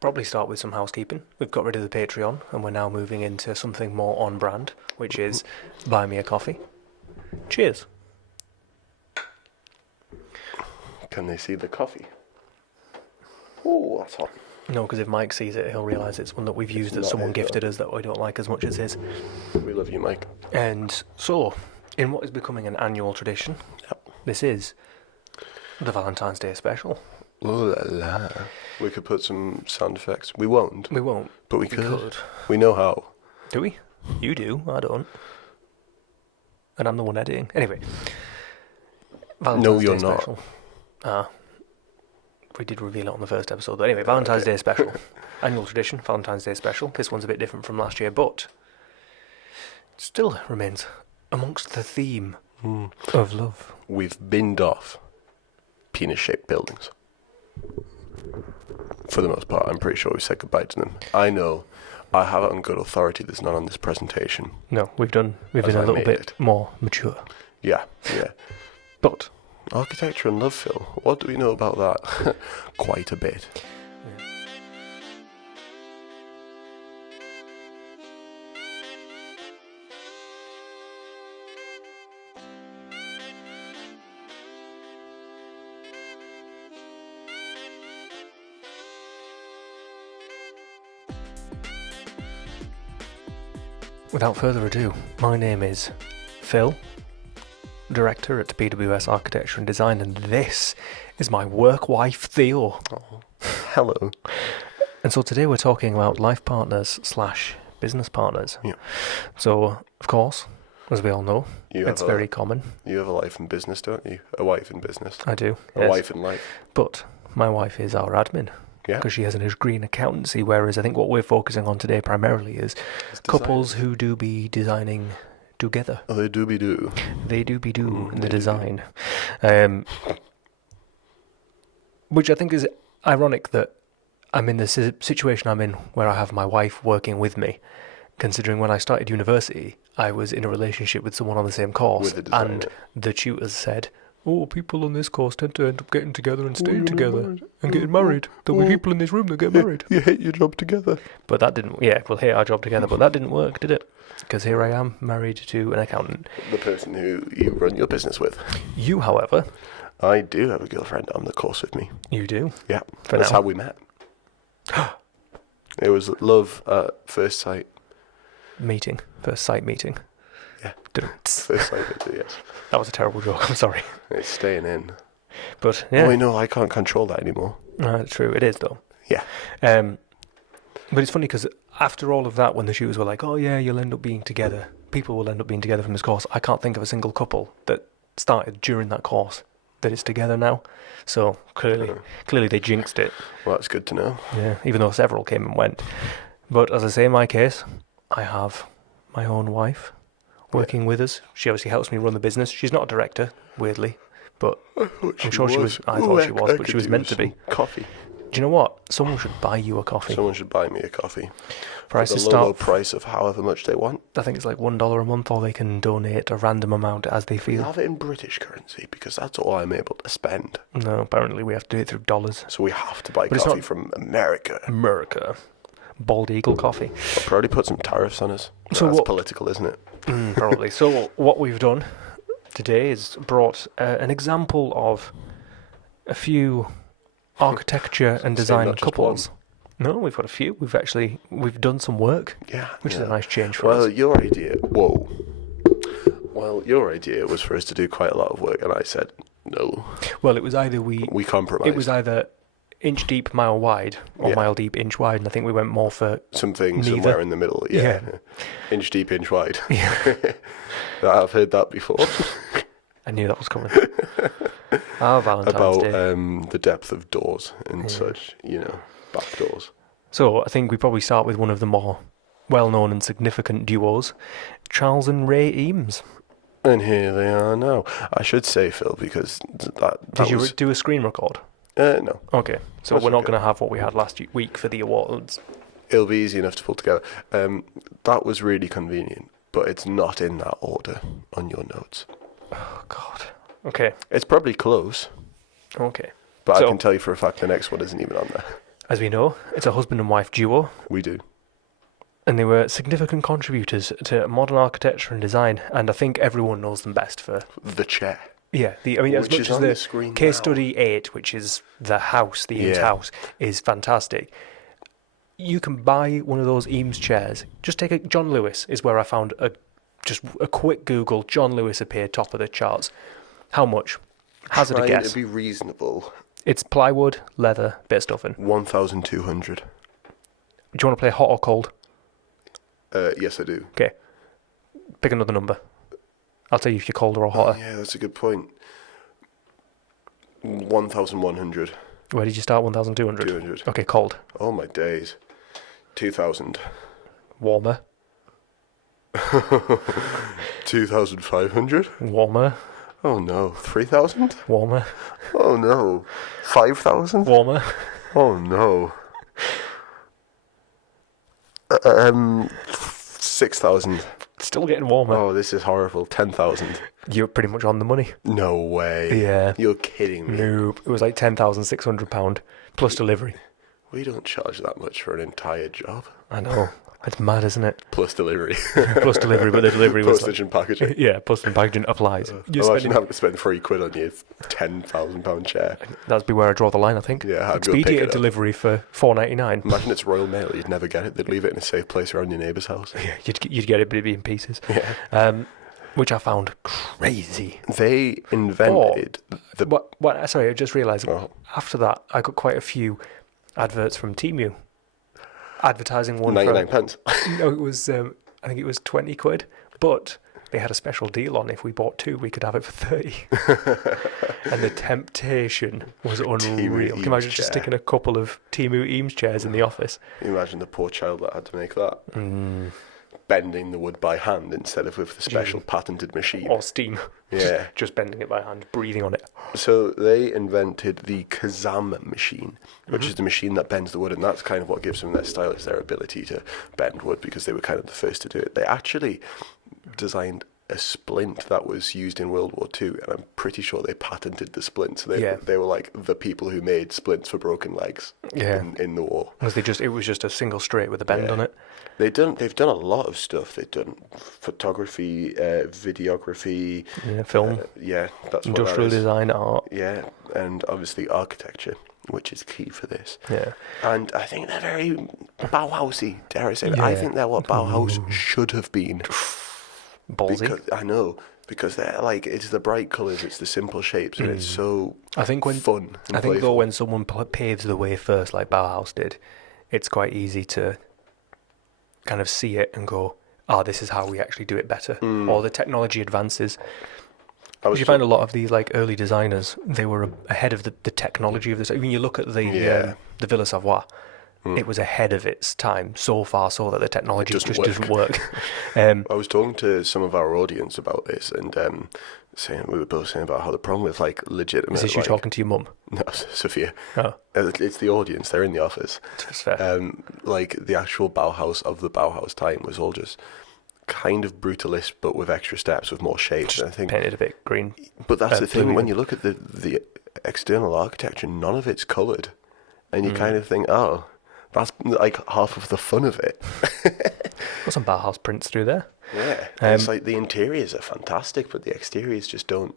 probably start with some housekeeping. We've got rid of the Patreon, and we're now moving into something more on brand, which is buy me a coffee. Cheers. Can they see the coffee? Oh, that's hot. No, because if Mike sees it, he'll realise it's one that we've used that someone gifted us that we don't like as much as his. We love you, Mike. And so, in what is becoming an annual tradition, this is the Valentine's Day special. Oh la la. We could put some sound effects. We won't. We won't. But we could. We know how. Do we? You do. I don't. And I'm the one editing. Anyway. Valentine's No, you're Day not. Special. We did reveal it on the first episode. But anyway, Valentine's Day special. Annual tradition, Valentine's Day special. This one's a bit different from last year, but it still remains amongst the theme of love. We've binned off penis-shaped buildings. For the most part, I'm pretty sure we said goodbye to them. I know. I have it on good authority that's not on this presentation. No, we've been a little bit more mature. Yeah. But architecture and love, Phil. What do we know about that? Quite a bit. Yeah. Without further ado, my name is Phil, Director at PWS Architecture and Design, and this is my work wife, Theo. Oh, hello. And so today we're talking about life partners / business partners. Yeah. So, of course, as we all know, it's very common. You have a life in business, don't you? A wife in business. I do. A wife in life. But my wife is our admin. Yeah. Because she has a degree in accountancy, whereas I think what we're focusing on today primarily is couples who do be designing together. Oh, they do be do. They do be do in the design. Which I think is ironic that I'm in the situation I'm in where I have my wife working with me, considering when I started university, I was in a relationship with someone on the same course, and the tutors said, oh, people on this course tend to end up getting together and staying together and getting married. There'll be people in this room that get married. You hate your job together. But that didn't, we'll hate our job together, but that didn't work, did it? Because here I am, married to an accountant. The person who you run your business with. You, however... I do have a girlfriend on the course with me. You do? Yeah. That's how we met. It was love at first sight. First sight meeting. Yeah. First sight meeting, yes. That was a terrible joke, I'm sorry. It's staying in. But, yeah. Oh, no, I can't control that anymore. True, it is, though. Yeah. But it's funny because after all of that, when the shooters were like, oh, yeah, you'll end up being together. People will end up being together from this course. I can't think of a single couple that started during that course that is together now. So, clearly they jinxed it. Well, that's good to know. Yeah, even though several came and went. But as I say, in my case, I have my own wife working with us. She obviously helps me run the business. She's not a director, weirdly, but I'm sure she was. I thought she was, but she was meant to be. Coffee. Do you know what? Someone should buy you a coffee. Someone should buy me a coffee. For the low price of however much they want. I think it's like $1 a month, or they can donate a random amount as they feel. We have it in British currency because that's all I'm able to spend. No, apparently we have to do it through dollars. So we have to buy coffee from America. Bald Eagle coffee. I'll probably put some tariffs on us. So that's political, isn't it? Probably. So what we've done today is brought an example of a few architecture and design couples. No, we've got a few. We've done some work. Yeah. Which is a nice change for us. Your idea was for us to do quite a lot of work, and I said no. Well, it was either we compromised. It was either inch deep, mile wide, or mile deep, inch wide, and I think we went more for something somewhere in the middle. Yeah. Inch deep, inch wide. Yeah. I've heard that before. I knew that was coming. Our Valentine's Day. About the depth of doors and such, back doors. So I think we probably start with one of the more well-known and significant duos, Charles and Ray Eames. And here they are now. I should say, Phil, because Did you do a screen record? No. Okay, so we're not going to have what we had last week for the awards. It'll be easy enough to pull together. That was really convenient, but it's not in that order on your notes. Oh, God. Okay. It's probably close. Okay. But I can tell you for a fact the next one isn't even on there. as we know, it's a husband and wife duo, We do. and they were significant contributors to modern architecture and design, and I think everyone knows them best for... The chair. Yeah, as Which much is as on the the screen case now. study 8, which is the house, the Eames Yeah. House, is fantastic. You can buy one of those Eames chairs. Just take a... John Lewis is where I found just a quick Google. John Lewis appeared top of the charts. How much? Hazard a Trying guess. to be reasonable. It's plywood, leather, bit of stuffing. 1,200. Do you want to play hot or cold? Yes, I do. Okay. Pick another number. I'll tell you if you're colder or hotter. Yeah, that's a good point. 1,100. Where did you start? 1,200? 200. Okay, cold. Oh my days. 2,000. Warmer. 2,500. Warmer. Oh no. 3,000. Warmer. Oh no. 5,000. Warmer. Oh no. 6,000. Still getting warmer. Oh, this is horrible. 10,000. You're pretty much on the money. No way. Yeah. You're kidding me. Nope. It was like £10,600 plus delivery. We don't charge that much for an entire job. I know. It's mad, isn't it? Plus delivery. Plus delivery, but the delivery was Postage and packaging. yeah, postage and packaging applies. You're Imagine spending, having to spend £3 on your £10,000 chair. that'd be where I draw the line, I think. Yeah, I'd go pick it Expedited up. delivery for $4.99. Imagine it's Royal Mail, you'd never get it. They'd leave it in a safe place around your neighbour's house. Yeah, you'd get it, but it'd be in pieces. Yeah. Which I found crazy. They invented Sorry, I just realised. Oh. After that, I got quite a few adverts from Tuomey. Advertising one 99 for... pence. No, it was... I think it was 20 quid. But they had a special deal on. If we bought 2, we could have it for 30. And the temptation was unreal. Can you Eames imagine just chair. sticking a couple of Tuomey Eames chairs in the office? Imagine the poor child that had to make that. Bending the wood by hand instead of with the special patented machine. Or steam. Yeah. Just bending it by hand, breathing on it. So they invented the Kazam machine, which is the machine that bends the wood, and that's kind of what gives them their style, is their ability to bend wood, because they were kind of the first to do it. They actually designed a splint that was used in World War II, and I'm pretty sure they patented the splint. So they were like the people who made splints for broken legs in the war. It was just a single straight with a bend on it. They've done a lot of stuff. They've done photography, videography, Film, that's industrial what that is. design, art. Yeah, and obviously architecture, which is key for this. Yeah. And I think they're very Bauhausy, dare I say that. I think they're what Bauhaus should have been. Ballsy. Because they're like, it's the bright colours, it's the simple shapes, and it's so fun and I think though playful. when someone paves the way first, like Bauhaus did, it's quite easy to kind of see it and go, this is how we actually do it better. Or the technology advances. You find a lot of these like early designers, they were ahead of the technology of this. When you look at the Villa Savoie, it was ahead of its time, so far so that the technology just doesn't work. I was talking to some of our audience about this, and we were both saying about how the problem with like legitimate... Is this you talking to your mum? No, Sophia. Oh. It's the audience, they're in the office. That's fair. Like the actual Bauhaus of the Bauhaus time was all just kind of brutalist, but with extra steps, with more shapes. I think painted a bit green. But that's the thing, blue. when you look at the external architecture, none of it's coloured. And you kind of think, that's like half of the fun of it. Got some Bauhaus prints through there. Yeah. It's like the interiors are fantastic, but the exteriors just don't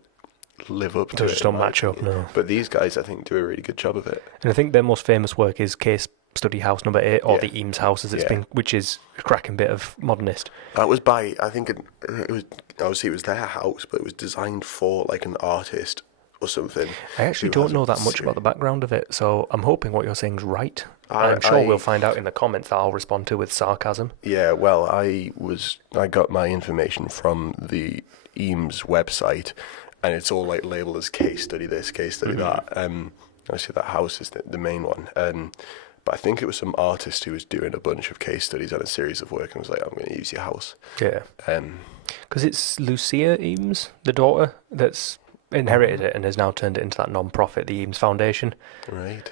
live up to it. They just don't match up, no. But these guys, I think, do a really good job of it. And I think their most famous work is Case Study House number 8, or the Eames House as it's been, which is a cracking bit of modernist. That was by, I think it was, obviously it was their house, but it was designed for like an artist or something. I actually don't know that much about the background of it, so I'm hoping what you're saying is right. I'm sure we'll find out in the comments that I'll respond to with sarcasm. Yeah, well, I got my information from the Eames website, and it's all like labelled as case study this, case study that. Obviously that house is the main one. But I think it was some artist who was doing a bunch of case studies on a series of work and was like, I'm going to use your house. Yeah. Because it's Lucia Eames, the daughter, that's inherited it and has now turned it into that non-profit, the Eames Foundation. Right.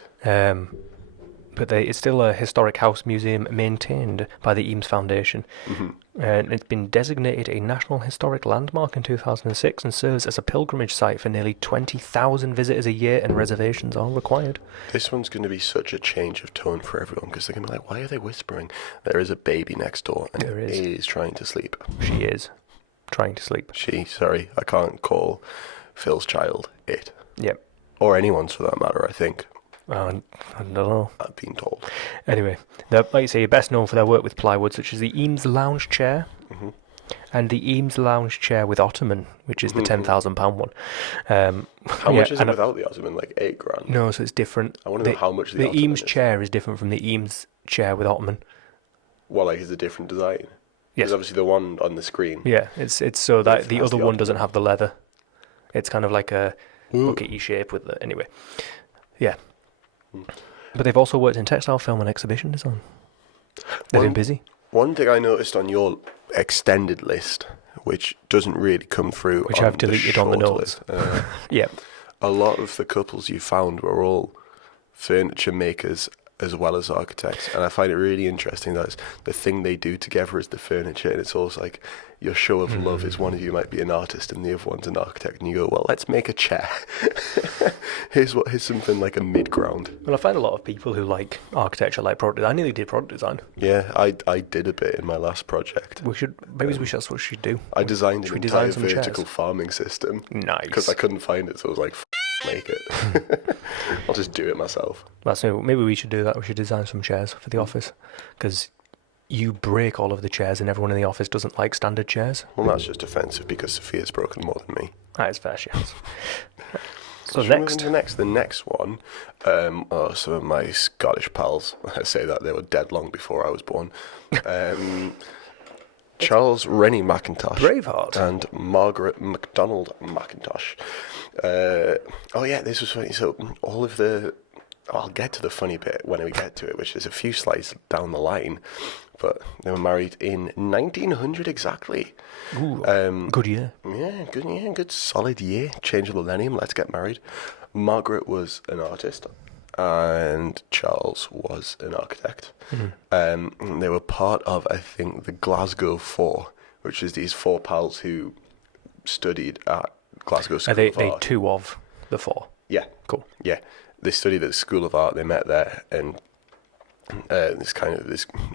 But it's still a historic house museum maintained by the Eames Foundation. And it's been designated a National Historic Landmark in 2006 and serves as a pilgrimage site for nearly 20,000 visitors a year, and reservations are required. This one's going to be such a change of tone for everyone, because they're going to be like, why are they whispering? There is a baby next door, and There it is. is trying to sleep. She is trying to sleep. Sorry, I can't call Phil's child it. Yep. Or anyone's for that matter, I think. I don't know. I've been told. Anyway, they're, like you say, best known for their work with plywood, such as the Eames lounge chair and the Eames lounge chair with ottoman, which is the £10,000 one. How much is it without the ottoman? Like £8,000? No, so it's different. I want to know how much the ottoman Eames is. chair is different from the Eames chair with ottoman. Well, like, is a different design? Yes. Because obviously the one on the screen. Yeah, it's so that the other one ottoman. doesn't have the leather. It's kind of like a buckety shape with the... Anyway. Yeah. But they've also worked in textile, film and exhibition design. They've been busy. One thing I noticed on your extended list, which doesn't really come through, Which on I've deleted on the short notes. list, Yeah. a lot of the couples you found were all furniture makers as well as architects, and I find it really interesting that the thing they do together is the furniture, and it's always like your show of love is one of you might be an artist and the other one's an architect, and you go, well, let's make a chair. here's something like a mid-ground. Well, I find a lot of people who like architecture like product design. I nearly did product design. Yeah, I did a bit in my last project. Maybe that's what we should do. I designed Should an we design entire some vertical chairs? farming system. Nice. Because I couldn't find it, so I was like, make it. I'll just do it myself. Maybe we should do that. We should design some chairs for the office, because you break all of the chairs and everyone in the office doesn't like standard chairs. Well, that's just offensive because Sophia's broken more than me. That is fair, she has. So Should we move next, into the next one, are some of my Scottish pals. I say that they were dead long before I was born. Charles Rennie Mackintosh. Braveheart. And Margaret MacDonald Mackintosh. Oh yeah, this was funny. So all of the... I'll get to the funny bit when we get to it, which is a few slides down the line. But they were married in 1900 exactly. Ooh, good year. Yeah, good solid year. Change of the millennium, let's get married. Margaret was an artist and Charles was an architect. They were part of, I think, the Glasgow Four, which is these four pals who studied at Glasgow School Are they of Art. two of the four? Yeah. Cool. Yeah. They studied at the School of Art, they met there, and this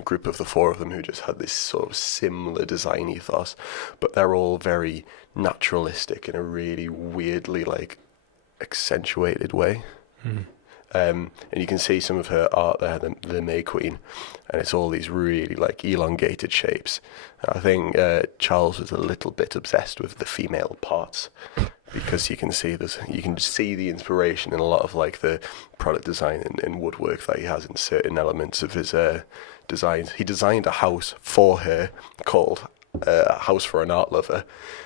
group of the four of them who just had this sort of similar design ethos, but they're all very naturalistic in a really weirdly accentuated way. And you can see some of her art there, the May Queen, and it's all these really elongated shapes. I think Charles was a little bit obsessed with the female parts, because you can see the inspiration in a lot of the product design and woodwork that he has in certain elements of his designs. He designed a house for her called A House for an Art Lover,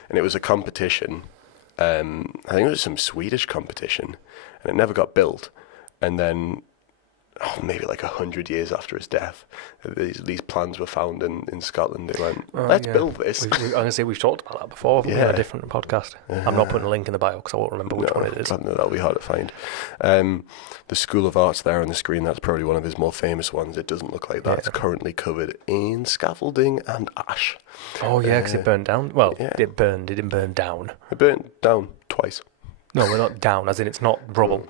and it was a competition. I think it was some Swedish competition, and it never got built. And then, maybe 100 years after his death, these plans were found in Scotland. They went, let's build this. I'm going to say we've talked about that before in a different podcast. I'm not putting a link in the bio because I won't remember which one it is. No, that'll be hard to find. The School of Art's there on the screen. That's probably one of his more famous ones. It doesn't look like that. Yeah. It's currently covered in scaffolding and ash. Oh, yeah, because it burned down. Well, it burned. It didn't burn down. It burnt down twice. No, we're not down, as in it's not rubble.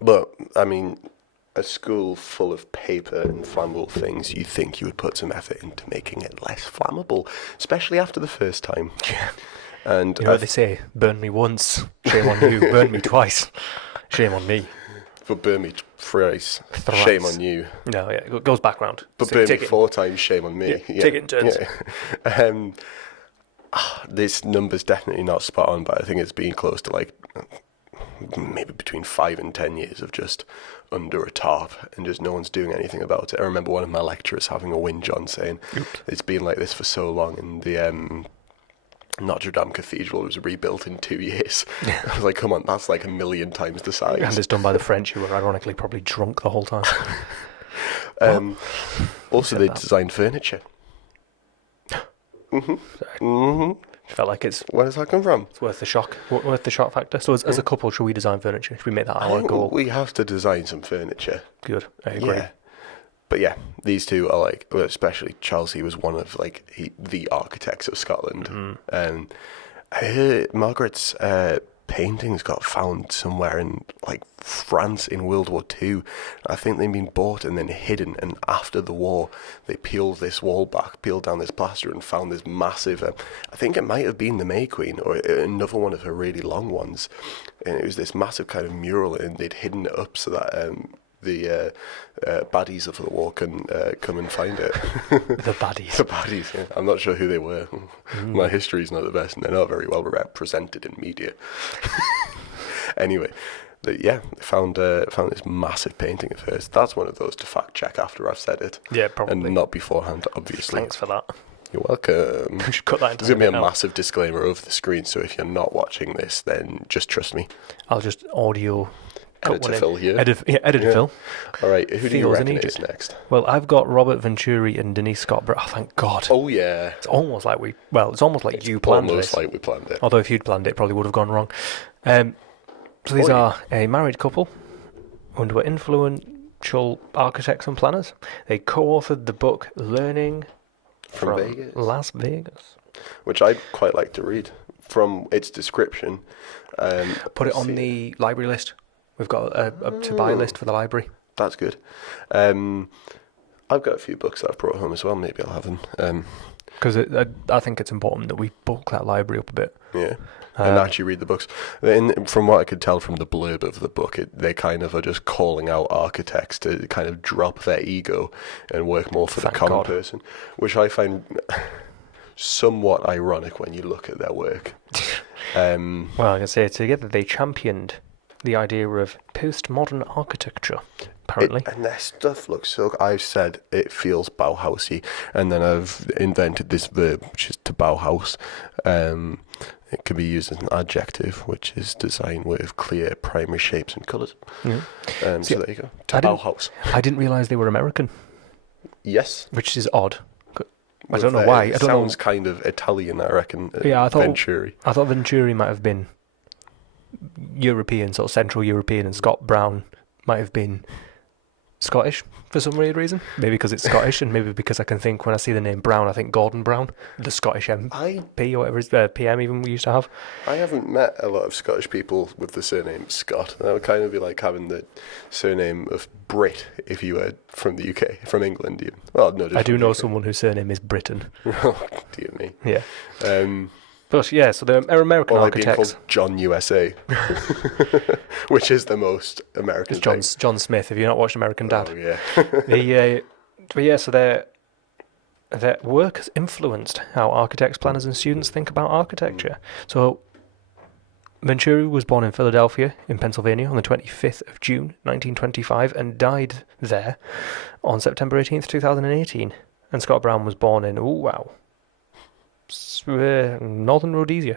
But, I mean, a school full of paper and flammable things, you'd think you would put some effort into making it less flammable, especially after the first time. Yeah. And you know what they say, burn me once, shame on you, burn me twice, shame on me. But burn me thrice, shame on you. No, yeah, it goes back round. But burn me 4 times, shame on me. Yeah, take it in turns. Yeah. This number's definitely not spot on, but I think it's been close to maybe between 5 and 10 years of just under a tarp and just no one's doing anything about it. I remember one of my lecturers having a whinge on saying, it's been like this for so long, and the Notre Dame Cathedral was rebuilt in 2 years. I was like, come on, that's 1 million times the size. And it's done by the French, who were ironically probably drunk the whole time. Also, they designed furniture. Felt like it's... Where does that come from? It's worth the shock. Worth the shock factor. So as a couple, should we design furniture? Should we make that our goal? We have to design some furniture. Good. I agree. Yeah. But yeah, these two are like, well, especially Charles. He was one of like the architects of Scotland. And I heard Margaret's paintings got found somewhere in like France in World War II. I think they'd been bought and then hidden, and after the war they peeled this wall back, peeled down this plaster, and found this massive I think it might have been the May Queen or another one of her really long ones, and it was this massive kind of mural, and they'd hidden it up so that the baddies of the war can come and find it. The baddies. The baddies, yeah. I'm not sure who they were. My history's not the best, and they're not very well represented in media. Anyway, they found this massive painting of hers. That's one of those to fact check after I've said it. Yeah, probably. And not beforehand, obviously. Thanks for that. You're welcome. We should cut that into There's going to be a now. massive disclaimer over the screen, so if you're not watching this, then just trust me. I'll just audio... Editor Phil here. Editor Phil. All right, who do you Feels reckon needed. is next? Well, I've got Robert Venturi and Denise Scott. Oh, thank God. Oh, yeah. It's almost like you planned Almost this. like we planned it. Although if you'd planned it, it probably would have gone wrong. So these are a married couple and were influential architects and planners. They co-authored the book Learning From Vegas. Las Vegas. Which I'd quite like to read from its description. Put it on the library list. We've got a to-buy list for the library. That's good. I've got a few books that I've brought home as well. Maybe I'll have them. Because I think it's important that we bulk that library up a bit. Yeah. And actually read the books. From what I could tell from the blurb of the book, they kind of are just calling out architects to kind of drop their ego and work more for Thank the common God. person, which I find somewhat ironic when you look at their work. Well, I can say together they championed the idea of postmodern architecture, apparently. And their stuff looks so... I've said it feels Bauhausy, and then I've invented this verb, which is to Bauhaus. It can be used as an adjective, which is design with clear primary shapes and colours. Yeah. So there you go. To I didn't- Bauhaus. I didn't realise they were American, Yes. which is odd. I don't know why. It I don't know. sounds kind of Italian, I reckon. Yeah, I thought- Venturi. I thought Venturi might have been European, sort of Central European, and Scott Brown might have been Scottish for some weird reason. Maybe because it's Scottish, and maybe because I can think when I see the name Brown, I think Gordon Brown, the Scottish MP or whatever it is, PM even we used to have. I haven't met a lot of Scottish people with the surname Scott. That would kind of be like having the surname of Brit if you were from the UK, from England even. Well, no, just I do from know the UK. someone whose surname is Britain. Oh, dear me. Yeah. Um, But yeah, so they're American or like being architects. called John USA, which is the most American It's John Smith, if you've not watched American Dad. Oh, yeah. But yeah, so their work has influenced how architects, planners, and students think about architecture. So Venturi was born in Philadelphia, in Pennsylvania, on the 25th of June, 1925, and died there on September 18th, 2018. And Scott Brown was born in, Northern Rhodesia,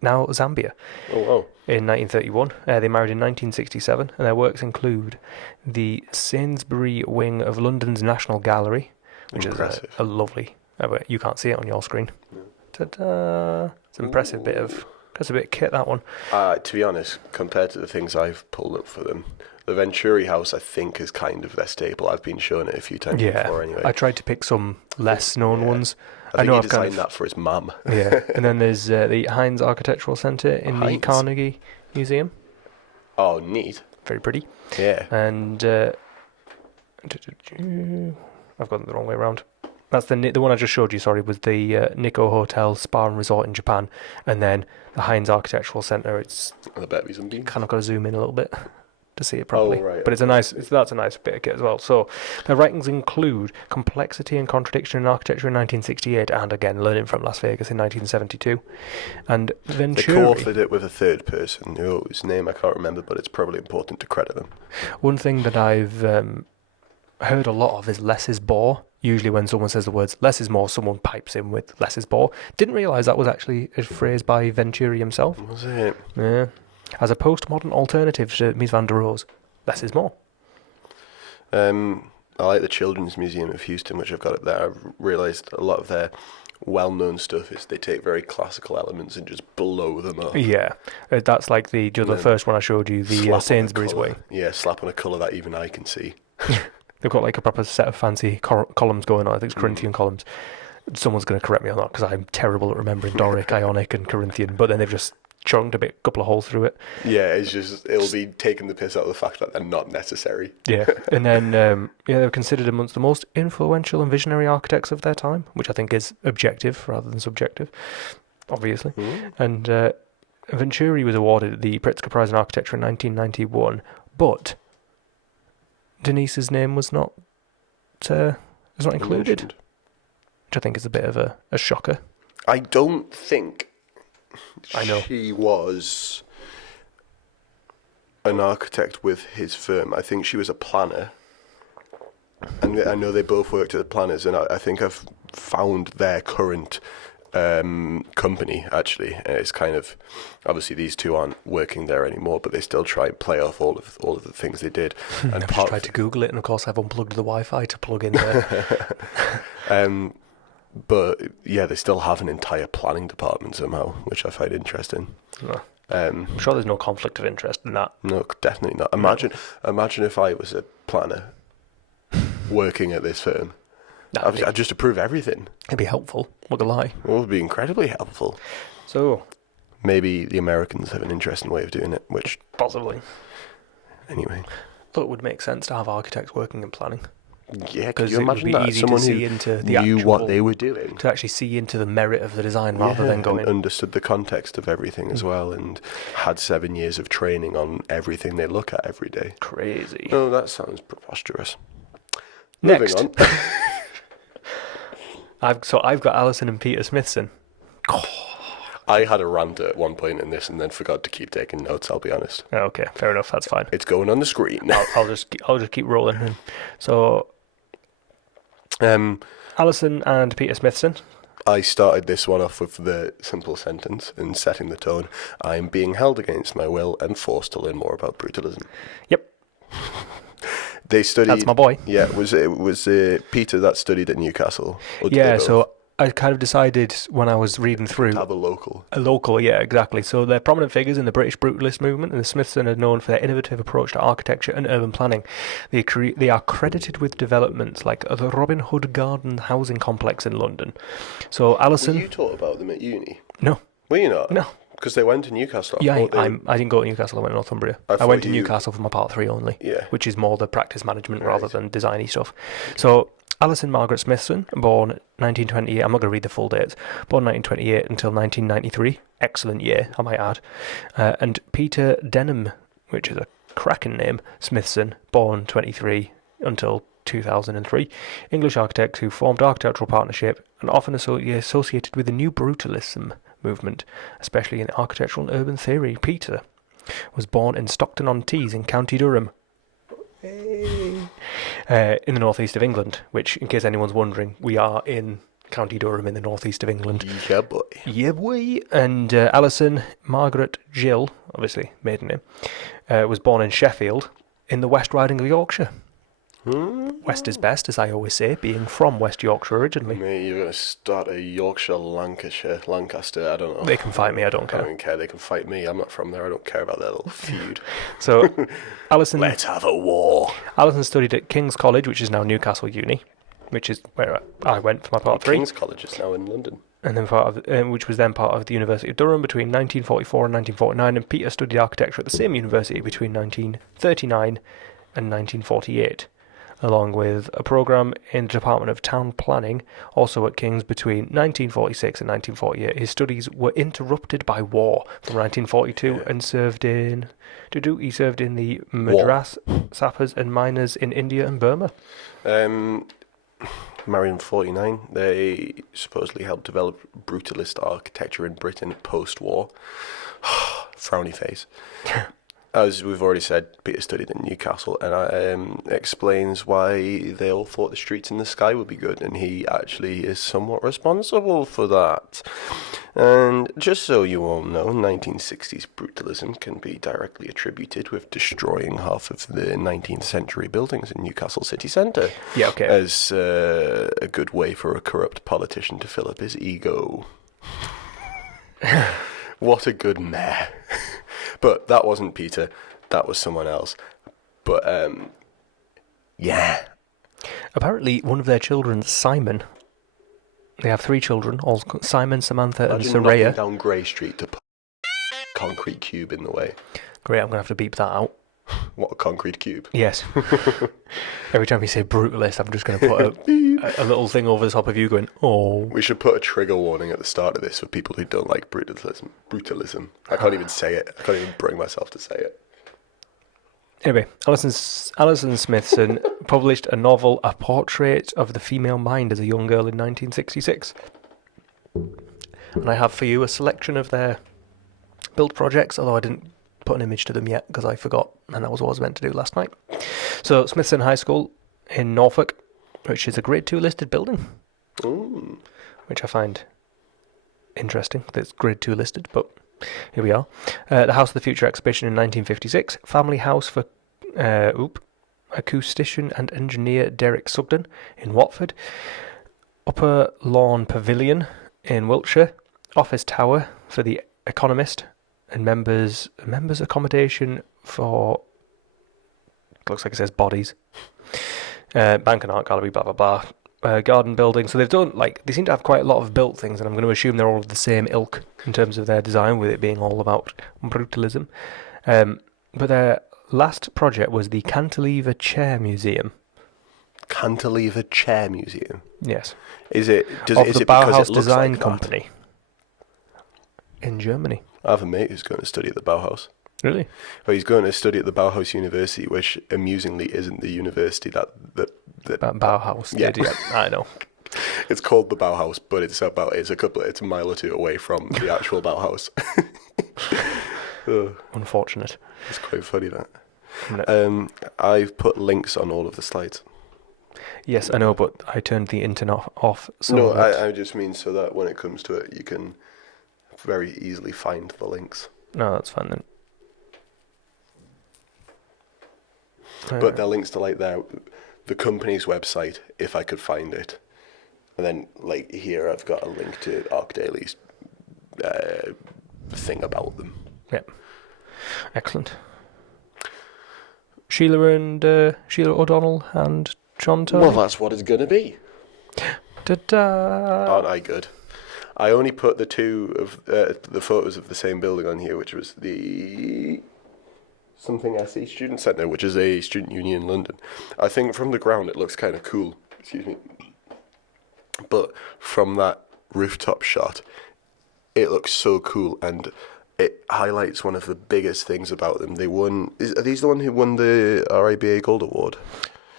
now Zambia, Oh, wow. in 1931. They married in 1967, and their works include the Sainsbury wing of London's National Gallery, which Impressive. is a lovely... but you can't see it on your screen. Ta-da! It's an impressive bit of... That's a bit of kit, that one. To be honest, compared to the things I've pulled up for them, the Venturi house, I think, is kind of their staple. I've been shown it a few times before anyway. I tried to pick some less known ones. I think know he I've kind designed that for his mum. Yeah, and then there's the Heinz Architectural Centre in the Heinz? Carnegie Museum. Oh, neat. Very pretty. Yeah. And I've got it the wrong way around. That's the one I just showed you. Sorry, was the Nikko Hotel Spa and Resort in Japan, and then the Heinz Architectural Centre. It's And the Bevies and Beans. kind of got to zoom in a little bit to see it properly. Oh, right, But that's a nice bit of kit as well. So their writings include Complexity and Contradiction in Architecture in 1968, and again Learning from Las Vegas in 1972. And They Venturi. co-authored it with a third person whose name I can't remember, but it's probably important to credit them. One thing that I've heard a lot of is less is more. Usually when someone says the words less is more, someone pipes in with less is more. Didn't realise that was actually a phrase by Venturi himself. Was it? Yeah. As a postmodern alternative to Mies van der Rohe's, less is more. I like the Children's Museum of Houston, which I've got up there. I've realised a lot of their well-known stuff is they take very classical elements and just blow them up. Yeah. That's like the then first one I showed you, the Slap on a Sainsbury's colour. wing. Yeah, slap on a colour that even I can see. They've got like a proper set of fancy columns going on. I think it's Corinthian columns. Someone's going to correct me on that because I'm terrible at remembering Doric, Ionic, and Corinthian. But then they've just chunked a couple of holes through it. Yeah, it'll be taking the piss out of the fact that they're not necessary. Yeah, and then they're considered amongst the most influential and visionary architects of their time, which I think is objective rather than subjective, obviously. And Venturi was awarded the Pritzker Prize in Architecture in 1991, but Denise's name was not included, Mentioned. which I think is a bit of a shocker. I don't think I know. she was an architect with his firm. I think she was a planner. And I know they both worked as planners, and I think I've found their current company, actually. It's kind of, obviously these two aren't working there anymore, but they still try and play off all of the things they did. And I've just tried to Google it, and of course I've unplugged the Wi-Fi to plug in there. But yeah, they still have an entire planning department somehow, which I find interesting. No. I'm sure there's no conflict of interest in that. No, definitely not. Imagine if I was a planner working at this firm. I'd just approve everything. It'd be helpful, not gonna lie. It would be incredibly helpful. So Maybe the Americans have an interesting way of doing it, which... possibly. Anyway. But it would make sense to have architects working in planning. Yeah, could you it would imagine be that? easy Someone to see who into the knew actual, what they were doing. to actually see into the merit of the design rather than going... and understood the context of everything as well, and had 7 years of training on everything they look at every day. Crazy. Oh, that sounds preposterous. Next. Moving on. I've got Alison and Peter Smithson. I had a rant at one point in this and then forgot to keep taking notes, I'll be honest. Okay, fair enough, that's fine. It's going on the screen. I'll just keep rolling. So Alison and Peter Smithson. I started this one off with the simple sentence in setting the tone. I am being held against my will and forced to learn more about brutalism. Yep. They studied... That's my boy. Yeah, was Peter that studied at Newcastle? Or did Yeah, they both? so I kind of decided when I was reading through... Have a local. A local, yeah, exactly. So they're prominent figures in the British Brutalist movement, and the Smithson are known for their innovative approach to architecture and urban planning. They are credited with developments like the Robin Hood Garden housing complex in London. So Alison... Were you taught about them at uni? No. Were you not? No. Because they went to Newcastle. Yeah, I didn't go to Newcastle, I went to Northumbria. I went to Newcastle for my Part 3 only, which is more the practice management rather than designy stuff. So Alison Margaret Smithson, born 1928, I'm not going to read the full dates, born 1928 until 1993, excellent year, I might add, and Peter Denham, which is a cracking name, Smithson, born 23 until 2003, English architect who formed architectural partnership and often associated with the new Brutalism movement, especially in architectural and urban theory. Peter was born in Stockton-on-Tees in County Durham, in the northeast of England, which, in case anyone's wondering, we are in County Durham in the northeast of England. Yeah, boy. Yeah, boy. And Alison Margaret Jill, obviously maiden name, was born in Sheffield in the West Riding of Yorkshire. West is best, as I always say, being from West Yorkshire originally. Mate, you're going to start a Yorkshire, Lancaster, I don't know. They can fight me, I don't care. I don't care, they can fight me. I'm not from there, I don't care about their little feud. So, Alison... Let's have a war. Alison studied at King's College, which is now Newcastle Uni, which is where I went for my Part 3. King's College is now in London. And then which was then part of the University of Durham between 1944 and 1949, and Peter studied architecture at the same university between 1939 and 1948. Along with a programme in the Department of Town Planning, also at King's between 1946 and 1948. His studies were interrupted by war from 1942 and he served in the Madras sappers and miners in India and Burma. Married in 49, they supposedly helped develop brutalist architecture in Britain post-war. Frowny face. As we've already said, Peter studied in Newcastle, and explains why they all thought the streets in the sky would be good, and he actually is somewhat responsible for that. And just so you all know, 1960s brutalism can be directly attributed with destroying half of the 19th century buildings in Newcastle city centre. Yeah, okay. As a good way for a corrupt politician to fill up his ego. What a good mayor. But that wasn't Peter, that was someone else. But, yeah, Apparently, one of their children, Simon. They have 3 children, all Simon, Samantha, and Imagine knocking Soraya. down Grey Street to put a concrete cube in the way. Great, I'm going to have to beep that out. What, a concrete cube? Yes. Every time you say brutalist, I'm just going to put a little thing over the top of you going, oh. We should put a trigger warning at the start of this for people who don't like brutalism. I can't even say it. I can't even bring myself to say it. Anyway, Alison Smithson published a novel, A Portrait of the Female Mind as a Young Girl in 1966. And I have for you a selection of their build projects, although I didn't put an image to them yet because I forgot, and that was what I was meant to do last night. So, Smithson High School in Norfolk, which is a Grade 2 listed building, which I find interesting that it's Grade 2 listed, but here we are. The House of the Future exhibition in 1956, Family House for acoustician and engineer Derek Sugden in Watford, Upper Lawn Pavilion in Wiltshire, Office Tower for the Economist, and members accommodation for, looks like it says bodies, Bank and Art Gallery, blah blah blah, garden building. So they've done, they seem to have quite a lot of built things, and I'm going to assume they're all of the same ilk in terms of their design, with it being all about brutalism. But their last project was the Cantilever Chair Museum. Cantilever Chair Museum? Yes. Is it the because Bauhaus it looks Design like Company in Germany. I have a mate who's going to study at the Bauhaus. Really? Well, he's going to study at the Bauhaus University, which amusingly isn't the university that Bauhaus yeah. did, yeah. I know. It's called the Bauhaus, but it's a mile or two away from the actual Bauhaus. Unfortunate. It's quite funny that. No. I've put links on all of the slides. Yes, I know, but I turned the internet off. So No, I just mean so that when it comes to it, you can very easily find the links. No, that's fine then. But they're links to the company's website, if I could find it. And then here I've got a link to Arc Daily's thing about them. Yep. Excellent. Sheila O'Donnell and John Tuomey. Well, that's what it's going to be. Ta-da! Aren't I good? I only put the two of the photos of the same building on here, which was the something SE Student Centre, which is a student union in London. I think from the ground it looks kind of cool. Excuse me. But from that rooftop shot, it looks so cool, and it highlights one of the biggest things about them. They won. Are these the one who won the RIBA Gold Award?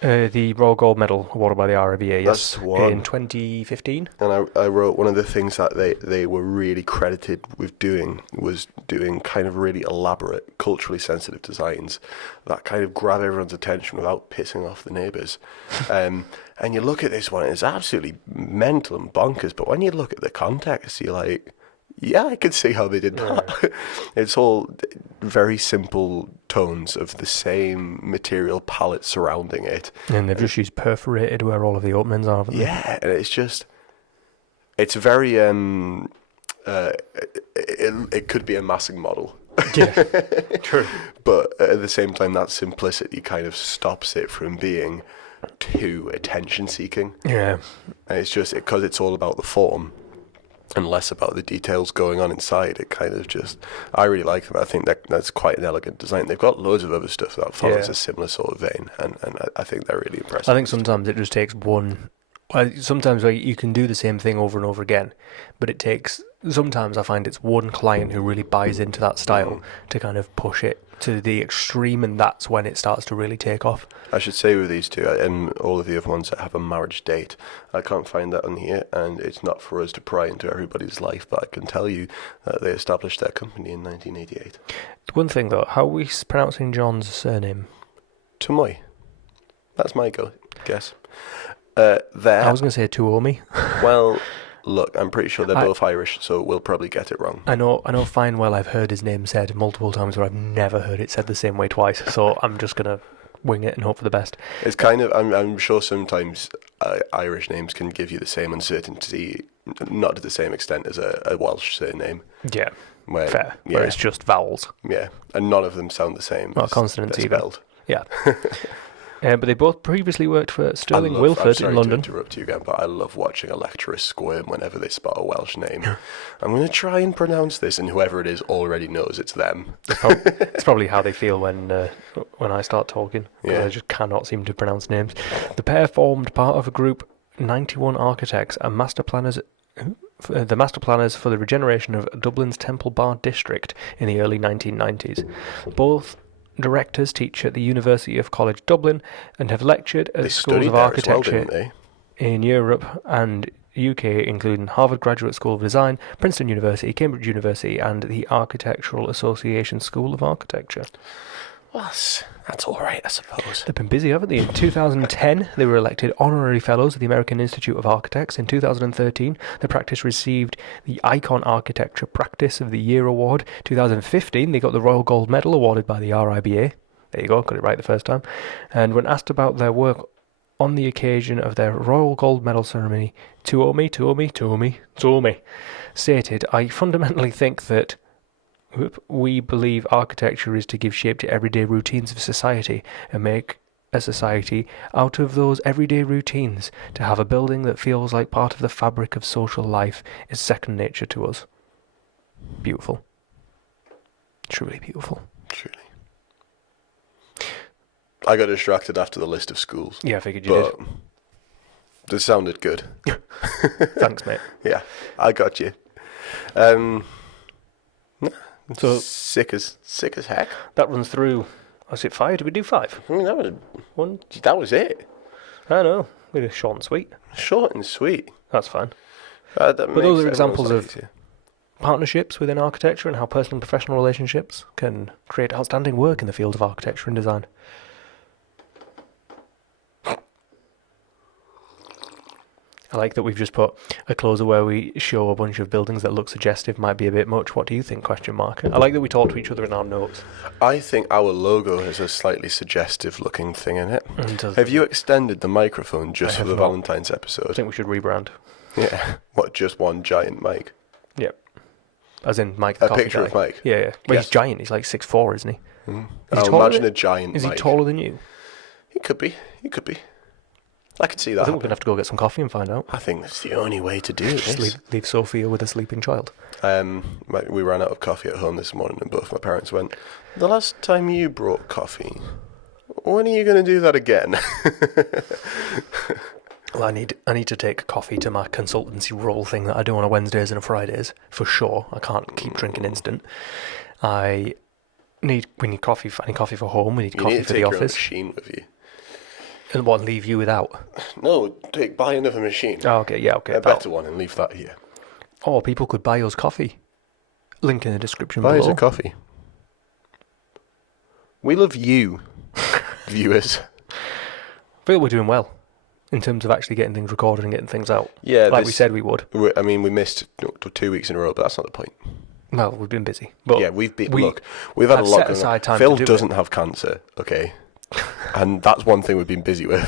The Royal Gold Medal awarded by the RIBA, yes, That's the one. in 2015. And I wrote one of the things that they were really credited with doing was doing kind of really elaborate, culturally sensitive designs that kind of grab everyone's attention without pissing off the neighbours. And you look at this one, it's absolutely mental and bonkers, but when you look at the context, you're like, yeah, I can see how they did that. Yeah. It's all very simple tones of the same material palette surrounding it. And they've just used perforated where all of the openings are, haven't they? Yeah, and it's very, it could be a massing model. Yeah, true. But at the same time, that simplicity kind of stops it from being too attention-seeking. Yeah. And it's just, because it's all about the form and less about the details going on inside, it kind of just, I really like them. I think that's quite an elegant design. They've got loads of other stuff that follows a similar sort of vein, and I think they're really impressive. I think sometimes it just takes one, sometimes you can do the same thing over and over again, but it takes, sometimes I find it's one client who really buys into that style to kind of push it to the extreme, and that's when it starts to really take off. I should say with these two, and all of the other ones that have a marriage date, I can't find that on here, and it's not for us to pry into everybody's life, but I can tell you that they established their company in 1988. One thing though, how are we pronouncing John's surname? Tuomey. That's my guess. I was going to say Tuomey. Well, look, I'm pretty sure they're both Irish, so we'll probably get it wrong. I know fine well I've heard his name said multiple times where I've never heard it said the same way twice, so I'm just going to wing it and hope for the best. It's kind of, I'm sure sometimes Irish names can give you the same uncertainty, not to the same extent as a Welsh surname. Yeah, fair. Where it's just vowels. Yeah, and none of them sound the same. Not consonants either. Spelled. Yeah. But they both previously worked for Sterling I'm Wilford sorry in London. to interrupt you again, but I love watching a lecturer squirm whenever they spot a Welsh name. I'm going to try and pronounce this, and whoever it is already knows it's them. It's probably how they feel when I start talking. Yeah. I just cannot seem to pronounce names. The pair formed part of a group, 91 architects and master planners. The master planners for the regeneration of Dublin's Temple Bar district in the early 1990s. Both directors teach at the University of College Dublin and have lectured at schools of architecture in Europe and UK, including Harvard Graduate School of Design, Princeton University, Cambridge University, and the Architectural Association School of Architecture. Well, that's all right, I suppose. They've been busy, haven't they? In 2010, they were elected honorary fellows of the American Institute of Architects. In 2013, the practice received the Icon Architecture Practice of the Year Award. 2015, they got the Royal Gold Medal awarded by the RIBA. There you go, got it right the first time. And when asked about their work on the occasion of their Royal Gold Medal ceremony, Tuomey stated, "I fundamentally think that we believe architecture is to give shape to everyday routines of society and make a society out of those everyday routines. To have a building that feels like part of the fabric of social life is second nature to us." Beautiful. Truly beautiful. Truly. I got distracted after the list of schools. Yeah, I figured you did. This sounded good. Thanks, mate. Yeah, I got you. So sick as heck. That runs through. Was it 5? Did we do 5? I mean, that was it. I know. We did short and sweet. Short and sweet. That's fine. But those are examples of partnerships within architecture and how personal and professional relationships can create outstanding work in the field of architecture and design. I like that we've just put a closer where we show a bunch of buildings that look suggestive. Might be a bit much. What do you think? Question mark. I like that we talk to each other in our notes. I think our logo has a slightly suggestive looking thing in it. Have you extended the microphone just for the Valentine's episode? I think we should rebrand. Yeah. What, just one giant mic? Yep. As in Mike the A coffee picture guy. of Mike? Yeah, yeah. Well, Yes. he's giant. He's like 6'4", isn't he? Mm. Is he I'll taller imagine than- a giant Is Mike. he taller than you? He could be. I could see I that. think we're going to have to go get some coffee and find out. I think that's the only way to do Just this. leave Sophia with a sleeping child. We ran out of coffee at home this morning, and both my parents went, "The last time you brought coffee, when are you going to do that again?" Well, I need to take coffee to my consultancy role thing that I do on a Wednesdays and a Fridays, for sure. I can't keep drinking instant. We need coffee. I need coffee for home. We need You coffee need to for take the your own office. machine with you. And what, leave you without? No, buy another machine. Oh, okay, yeah, okay. A better one, and leave that here. Or people could buy us coffee. Link in the description Buy us below. a coffee. We love you, viewers. I feel we're doing well in terms of actually getting things recorded and getting things out. Yeah, like we said we would. I mean, we missed 2 weeks in a row, but that's not the point. Well, we've been busy. But Yeah, we've had a lot set going aside on. time Phil to do doesn't have cancer, okay? And that's one thing we've been busy with.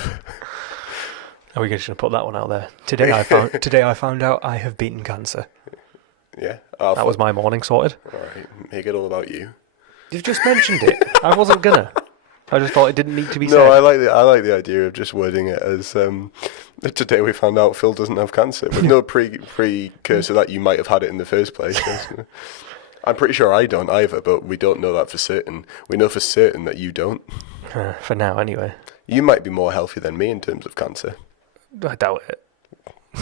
Are we going to put that one out there? Today I found out I have beaten cancer. Yeah. That was my morning sorted. Alright, make it all about you. You've just mentioned it. I wasn't gonna. I just thought it didn't need to be said. No, I like the idea of just wording it as today we found out Phil doesn't have cancer, with no precursor that you might have had it in the first place. I'm pretty sure I don't either, but we don't know that for certain. We know for certain that you don't. For now, anyway. You might be more healthy than me in terms of cancer. I doubt it.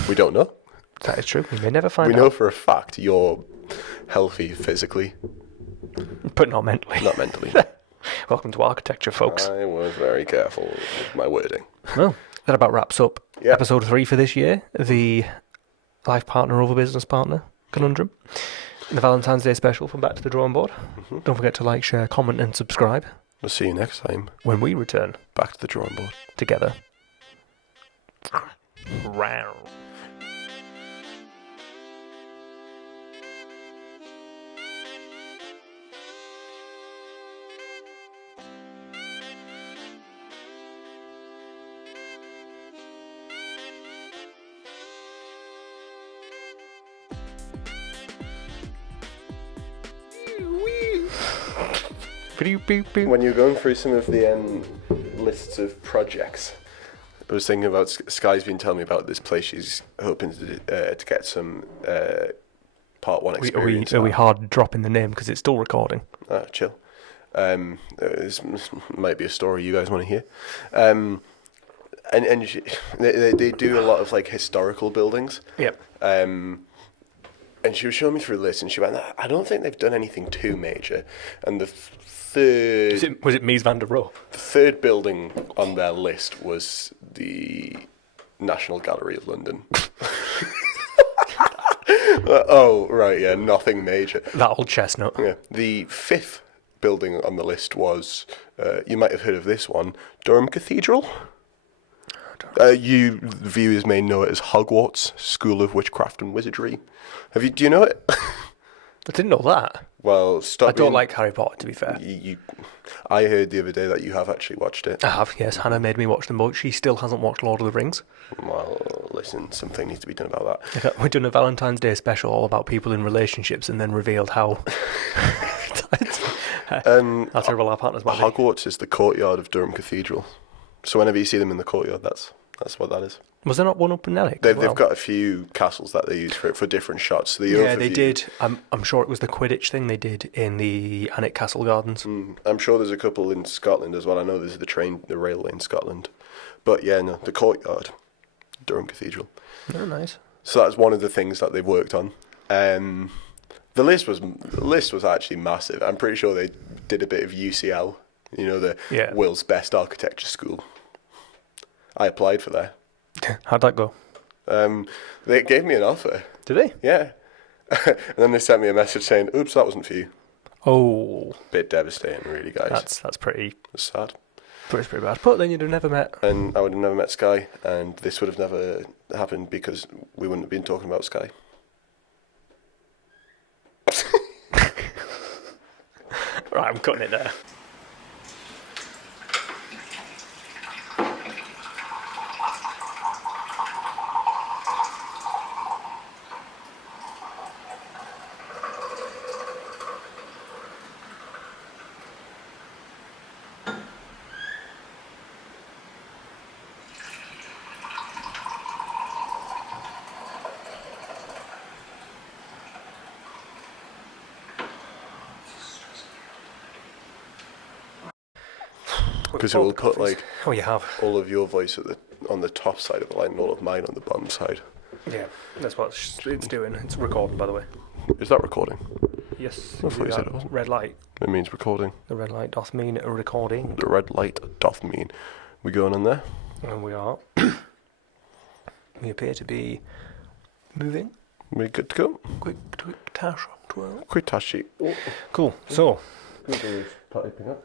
We don't know. That is true. We may never find We out. know for a fact you're healthy physically, But not mentally. not mentally. Welcome to architecture, folks. I was very careful with my wording. Well, that about wraps up Yeah. episode 3 for this year. The life partner over business partner conundrum. The Valentine's Day special from Back to the Drawing Board. Mm-hmm. Don't forget to like, share, comment and subscribe We'll see you next time. when we return Back to the drawing board. together. Round. When you're going through some of the lists of projects. I was thinking about Sky's been telling me about this place she's hoping to get some part one experience. Are we hard dropping the name because it's still recording? Chill. This might be a story you guys want to hear. And they do a lot of like historical buildings. Yep. And she was showing me through the list, and she went, I don't think they've done anything too major. And the third... Was it Mies van der Rohe? The third building on their list was the National Gallery of London. Oh, right, yeah, nothing major. That old chestnut. Yeah. The fifth building on the list was, you might have heard of this one, Durham Cathedral. You viewers may know it as Hogwarts, School of Witchcraft and Wizardry. Do you know it? I didn't know that. Well, stop. I don't like Harry Potter, to be fair. I heard the other day that you have actually watched it. I have, yes. Hannah made me watch them both. She still hasn't watched Lord of the Rings. Well, listen, something needs to be done about that. We're doing a Valentine's Day special all about people in relationships and then revealed how terrible our partners might be. Hogwarts is the courtyard of Durham Cathedral. So whenever you see them in the courtyard, that's what that is. Was there not one up in Alec? They've got a few castles that they use for different shots. So they did. I'm sure it was the Quidditch thing they did in the Alnwick Castle Gardens. I'm sure there's a couple in Scotland as well. I know there's the railway in Scotland. But yeah, no, the courtyard, Durham Cathedral. Oh, nice. So that's one of the things that they've worked on. The list was actually massive. I'm pretty sure they did a bit of UCL, the world's best architecture school. I applied for that. How'd that go? They gave me an offer. Did they? Yeah. And then they sent me a message saying, oops, that wasn't for you. Oh. Bit devastating, really, guys. That's pretty... It's sad. Pretty bad. But then you'd have never met... And I would have never met Sky, and this would have never happened because we wouldn't have been talking about Sky. Right, I'm cutting it there. Because it will put you have all of your voice on the top side of the line and all of mine on the bottom side. Yeah, that's what it's doing. It's recording, by the way. Is that recording? Yes. I thought you said it wasn't. Red light. It means recording. The red light doth mean a recording. The red light doth mean. We going in there? And we are. We appear to be moving. We good to go? Quick tash. Quick tash sheet. Cool. So. Google is typing up.